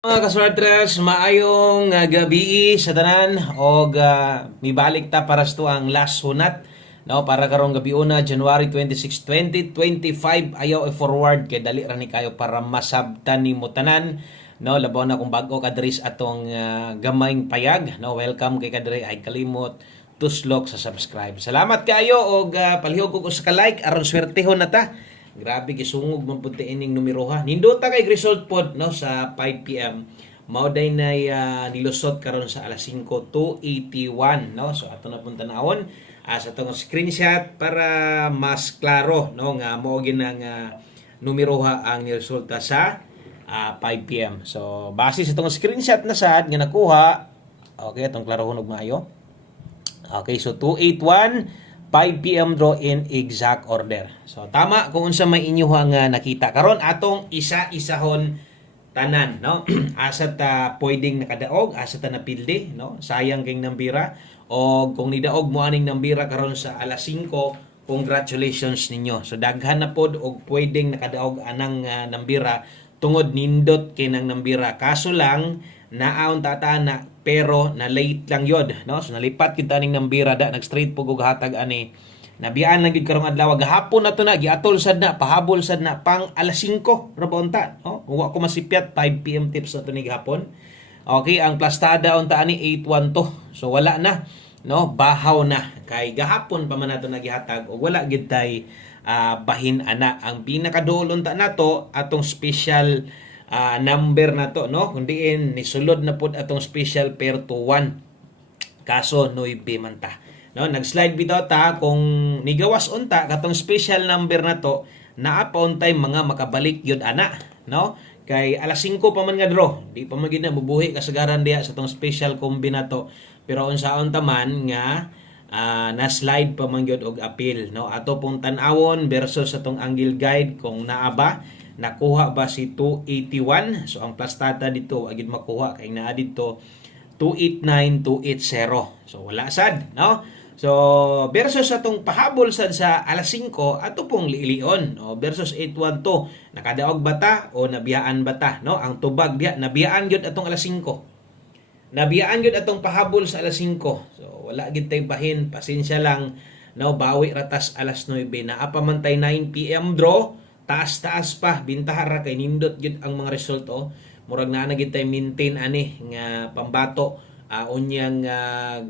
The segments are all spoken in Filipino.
Mga kaswartres, maayong gabi sa tanan o mibalik ta para sa ang last hunat no para karong gabi una January 26, 2025 ayaw i-forward kay dali ra ni kayo para masabtan nimo tanan no labaw na kung bag-o ka diri sa atong gamayng payag no welcome kay kadiri ay kalimot tuslok sa subscribe. Salamat kayo og palihog ko sa ka-like aron swertehon na ta. Grabe gisungog man pud ining numero ha. Nindota kay result pod no sa 5 PM. Mao day na nilusot karon sa alas 5:281 no. So ato na pun tanawon sa tong screenshot para mas klaro no nga mao ginang numero ha ang niresulta sa 5 PM. So base sa tong screenshot na sad nga nakuha, okay atong klarohon og maayo. Okay, so 281 5 PM draw in exact order. So tama kung unsa may inyo nga nakita karon atong isa-isahon tanan no. Asa ta pwedeng nakadaog, asa ta napildi no. Sayang kay nambira o kung nidaog mo aning nambira karon sa alas 5, congratulations ninyo. So daghan na pod og pwedeng nakadaog anang nambira tungod nindot kay nang nambira. Kaso lang naaon tata na pero na late lang yod no. So nalipat kita ning nambira da nag straight pug og hatag ani nabiyaan lang gid karong adlaw gahapon na to na giatol sad na pahabol sad na pang alas 5 ra ba unta no kung wa ko masipyat 5 PM tips na to ni gahapon. Okay, ang plastada unta ani 812 so wala na no bahaw na kay gahapon pa man nato nagihatag o wala gid tay bahin ana ang pinakaduol unta nato atong special number na to no kundi nisulod na pud atong special pair to 1 kaso 9 man ta no nag-slide bitaw ta kung nigawas unta katong special number na to naa pa untay mga makabalik gyud ana no kay alas 5 pa man nga draw di pa man gid na bubuhi kasagaran diha sa tong special combi na to pero unsaon ta man nga na-slide pa man gyud og appeal no ato pong tan-awon versus sa tong angle guide kung naa ba nakuha ba si 281 so ang plastata dito agid makuha kay naa dito 289 280 so wala sad no so versus atong pahabol sad sa alas 5 ato pong liilion no versus 812 nakadaog bata o nabiyaan bata no ang tubag diha nabiyaan gyud atong alas 5 nabiyaan gyud atong pahabol sa alas 5 so wala gid tay bahin pasensya lang no bawi ratas alas 9 na pa man tay 9 PM draw taas-taas pa bintahara kay nindot gyud ang mga resulto murag naa na gid tay maintain ani nga pambato unyang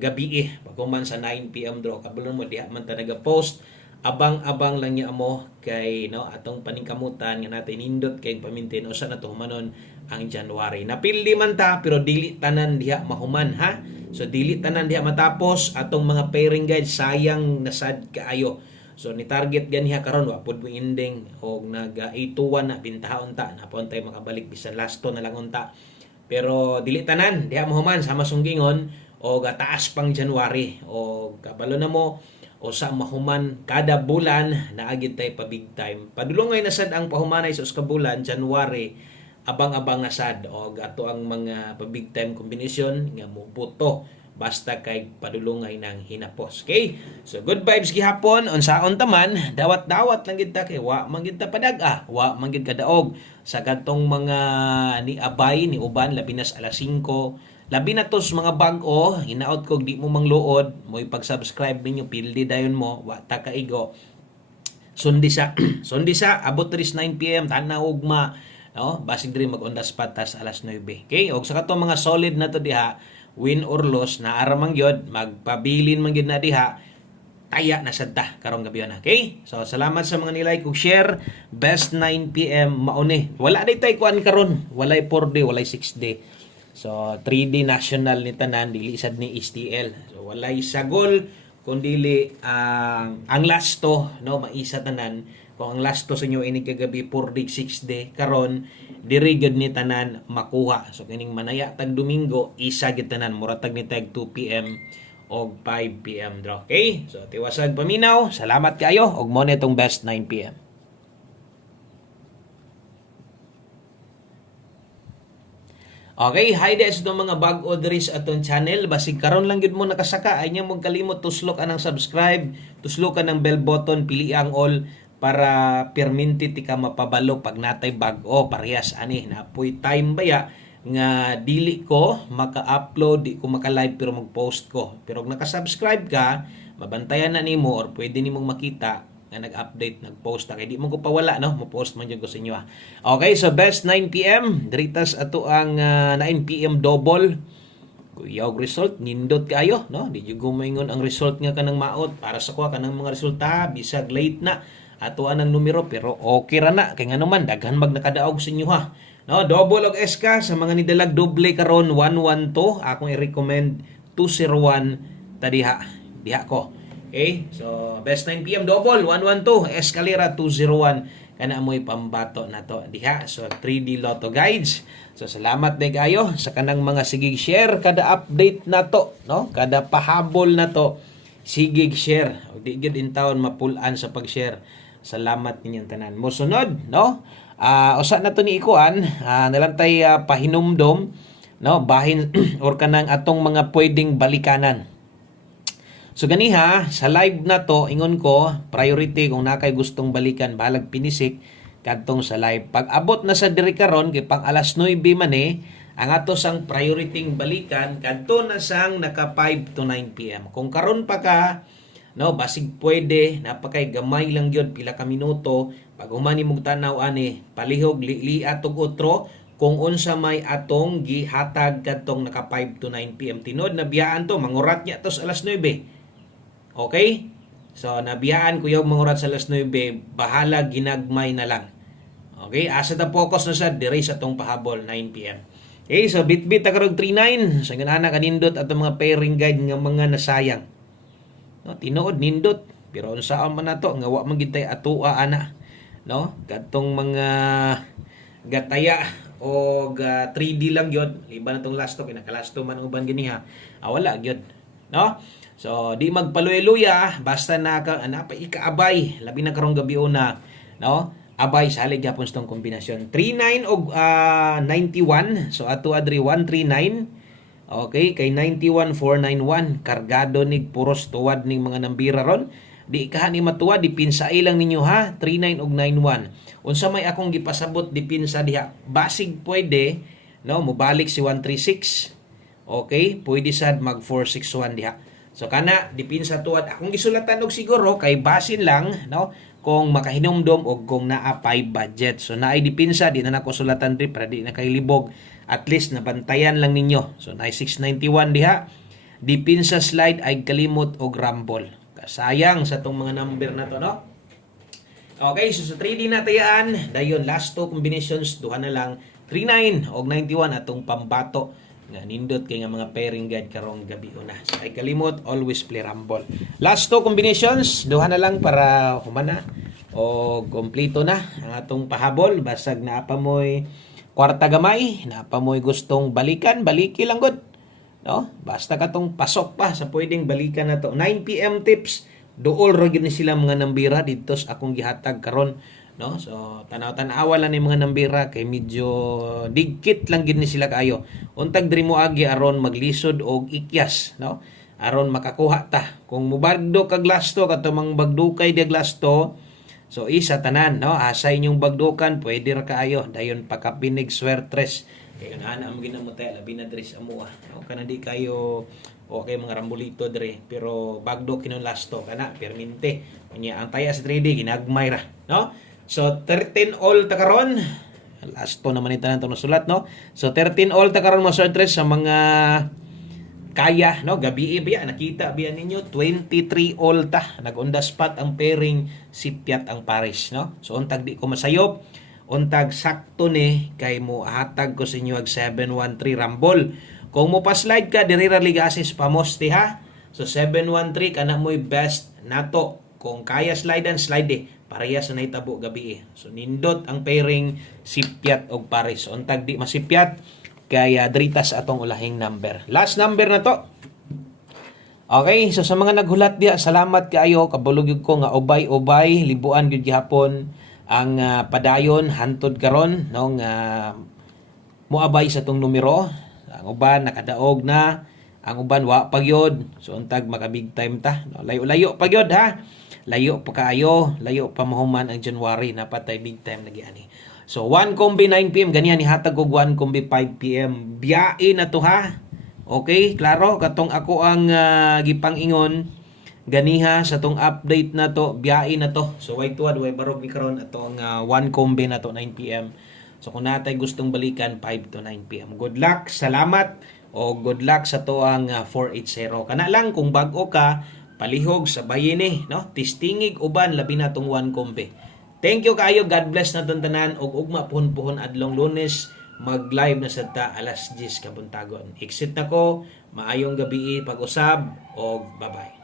gabi pagkuman sa 9 PM draw kabalo mo diha man ta naga-post abang-abang lang niya mo kay no atong paningkamutan nga natin nindot kay pamintain usa na to humanon ang January napildi man ta pero dili tanan diha mahuman ha so dili tanan diha matapos atong mga pairing guide sayang nasad kaayo. So ni target ganiha karon wa pud mo ending og nag-821 na bintahon ta napuntay makabalik bisan lasto na lang unta. Pero dili tanan diha mahuman sama sunggingon og taas pang January og kabalo na mo o sa mahuman kada bulan naagid tay pa big time. Padulongay na sad ang pahumanay sa usa ka bulan January abang-abang na sad og ato ang mga pa big time combination nga muputo basta kay padulungay ng hinapos. Okay? So good vibes gihapon unsaon taman dawat-dawat lang gid ta kay wa man gid ta padag wa man gid kadaog sa kadtong mga ni abay ni uban labi na sa alas 5 labi na tos mga bag-o hinaot kog di mo mangluod mo ipag-subscribe ninyo pildi dayon mo wa ta kaigo sundi sa sundi sa abot 9 PM tanaw ugma no basig diri mag-ondas patas alas 9. Okay? Og sa katong mga solid na to diha win or loss na aramang gyud magpabilin man gyud na diha taya na sad ta karong gabi na. Okay, so salamat sa mga nilike ug share best 9 PM mauni wala day tay kuan karon walay 4 day walay 6 day so 3 day national ni tanan dili sad ni STL so walay sagol kun dili ang last to no maisa tanan kung ang last to sa inyo ini kagabi 4 day 6 day karon diri gid ni tanan makuha so kining manaya tag Domingo isa gid tanan mura tag ni tag 2 PM og 5 PM draw. Okay, so tiwasag paminaw salamat kayo og mo netong best 9 PM. Okay, hi guys itong mga bag-o diri sa aton channel basig karon lang gid mo nakasaka ay nya mo kalimot tuslok anang subscribe tuslok ka ng bell button pili ang all para perminti ti ka mapabalo pag natay bag-o parehas ani na puy time baya nga dili ko maka-upload, di ko maka-live pero mag-post ko. Pero kung naka-subscribe ka, mabantayan na nimo or pwede nimong makita nga nag-update, nag-post ta kay di mo ko pawala no, mo-post man jud ko sa inyo. Okay, so best 9 PM, diritas ato ang 9 PM double. Kuya og result nindot kayo no, di jud gumingon ang result nga kanang maot para sa kuha kanang mga resulta bisag late na atuan ang numero pero okay ra na kay ngano man daghan mag nakadaog sa inyo ha. No, double og SK sa mga nidalag doble karon 112, akong i-recommend 201 tadiha. Diha ko. Okay? So best 9 PM double 112, Escalera 201 kana mo'y pambato na to diha. So 3D Lotto Guides. So salamat day kayo sa kanang mga sigig share kada update na to, no? Kada pahabol na to sigig share. O di gid in town mapulan sa pag-share. Salamat ninyong tanan. Mosunod, no? Usa na to ni ikuan, nalantay pahinumdom, no? Bahin or kanang atong mga pwedeng balikanan. So ganiha, sa live na to, ingon ko, priority kung nakay gustong balikan, balag pinisik, kadtong sa live. Pag abot na sa diri karon kay pang alas 9 man ang ato sang priority balikan, kadto na sang naka 5 to 9 PM. Kung karon pa ka, no, basig pwede, napakay gamay lang yun, pila ka minuto, pag humani mong tanaw ani, palihog, liat og utro, kung unsa may atong gihatag kadtong naka 5 to 9 PM. Tinod, nabiyaan to, mangurat niya to sa alas 9. Okay? So, nabiyaan ko yung mangurat sa alas 9, bahala, ginagmay na lang. Okay? Asa ta focus na sa dire sa tong pahabol, 9 PM. Okay, so bit-bit takarog 39. So, ganana kanindot atong mga pairing guide nga mga nasayang. No, tinuod nindot pero unsaon man nato nga wa man gid tay atua ana, no? Kadtong mga gataya o 3D lang gyud, iba na tong last to kay nakalasto man uban ganiha. Wala gyud, no? So di magpaluya-luya basta naka pa ikaabay labi na karong gabi una, no? Abay salig gyapon tong kombinasyon 39 og 91. So ato adri 139. Okay, kay 91,491 kargado nig puros tuwad ning mga nambira ron. Di ka ni matuwa dipinsay lang ninyo ha, 39 og 91. Unsa may akong gipasabot dipinsa diha, basig pwede no, mobalik si 136. Okay, pwede sad mag 461 diha. So kana dipinsa tuwad akong gisulatan og siguro kay basin lang no, kung makahinumdom o kung naa 5 budget. So naay dipinsa di na nako sulatan diri para di na kay libog. At least nabantayan lang ninyo. So naay 691 diha. Dipinsa slide ay kalimot og rumble. Kasayang sa tong mga number na to, no? Okay, so sa 3D na tayaan, dayon last two combinations duha na lang 39 og 91 atong pambato nga nindot kay nga mga pairing guide karong gabi una. So ay kalimot always play rumble. Last two combinations duha na lang para humana o kompleto na ang atong pahabol. Basag na pa moy kwarta gamay, na pa mo'y gustong balikan, baliki lang gud. No? Basta katong pasok pa sa pwedeng balikan na to. 9 PM tips, duol ra gyud ni sila mga nambira dito sa akong gihatag karon, no? So tanaw-tanawa lang ni mga nambira kay medyo digkit lang gyud ni sila kaayo. Untag diri mo agi aron maglisod og ikyas, no? Aron makakuha ta. Kung mubagdo kag lasto katong bagdukay di lasto, so isa tanan, no? Asa inyong bagdukan, pwede ra kaayo. Dayon pakapinig swertres. Kaya ana ang ginamutay labi na diri sa amuha. No? Kana di kayo okay mga rambulito diri, pero bagdo kinon lasto kana perminte. Unya ang taya sa 3D ginagmay ra, no? So 13 all ta karon. Lasto naman ita nang sulat, no? So 13 all ta karon mo swertres sa mga kaya, no? Gabi biya nakita biya ninyo 23 all ta. Nag-on the spot ang pairing si Piat ang Paris, no? So untag di ko masayop, untag sakto ni kay mo hatag ko sa inyo ag 713 rumble. Kung mo pa slide ka diri ra ligasis pamosti ha. So 713 kana mo'y best nato. Kung kaya slidean slide pareha sa nahitabo gabi. So nindot ang pairing si Piat og Paris. So untag di masipyat kaya dritas atong ulahing number. Last number na to. Okay, so sa mga naghulat diha, salamat kaayo, kabulog yun ko nga ubay-ubay, libuan yun gihapon ang padayon hantod karon, no, nga muabay sa tong numero. Ang uban nakadaog na, ang uban wa pagyod. So untag maka big time ta, no? Layo-layo pagyod ha. Layo pa kaayo, layo pa mahuman ang January, napatay big time lagi ani. So 1 kombi 9 PM ganihan ihatag og 1 kombi 5 PM. Biyae na to ha. Okay, klaro katong ako ang gipang-ingon ganiha sa tong update na to, biyae na to. So way tuwad way barog mi karon atong 1 kombi na to 9 PM. So kung natay gustong balikan 5 to 9 PM. Good luck, salamat o good luck sa to ang 480. Kana lang kung bag-o ka, palihog sa bayini, no? Tistingig uban labi na tong 1 kombi. Thank you kayo, God bless na tanan og ugma puhon-puhon adlong Lunes mag-live na sa ta alas 10 kabuntagon. Exit na ko, maayong gabi pag-usab og bye-bye.